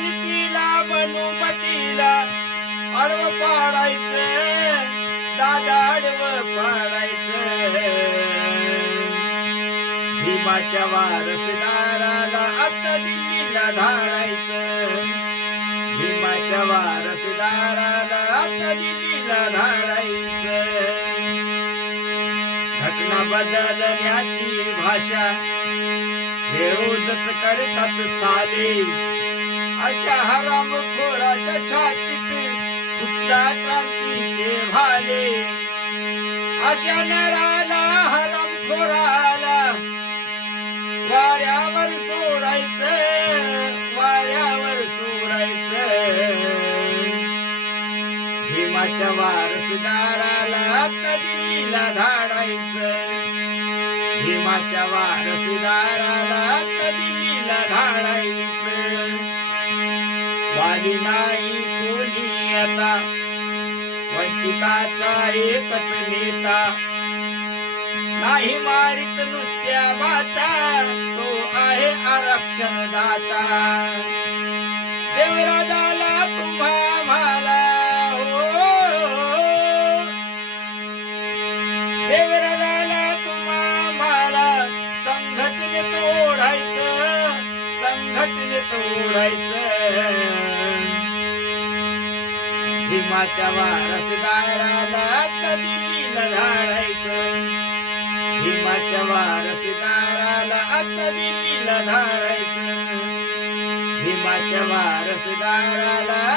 गणितीला मनुमतीला आडव पाडायचं दादा आडव पाडायचं. भीमाच्या वारसदाराला आता दिल्लीला धाडायचं. भीमाच्या वारसदाराला आता दिल्लीला धाडायचं. घटना बदलण्याची भाषा हे रोजच करतात साधे अशा हराम खोराच्या छातीत उत्सा क्रांतीचे भाले अशा नराला हराम खोराला वाऱ्यावर सोडायचं वाऱ्यावर सोडायचं. भीमाच्या वारसदाराला आता दिल्लीला धाडायचं? भीमाच्या वारसदाराला आता दिल्लीला धाडायचं? वाली नाही कोणी आता. वंचिताचा एकच नेता. नाही मारित नुसत्या बाता तो आहे आरक्षण दाता देवराजाला तुम्हा मला हो, हो, हो देवराजाला तुम्हा मला संघटने तोडायचं संघटने तोडायचं भीमाच्या वारसदाराला आता दिल्लीला धाडायचं. भीमाच्या वारसदाराला आता दिल्लीला धाडायचं. भीमाच्या वारसदाराला आता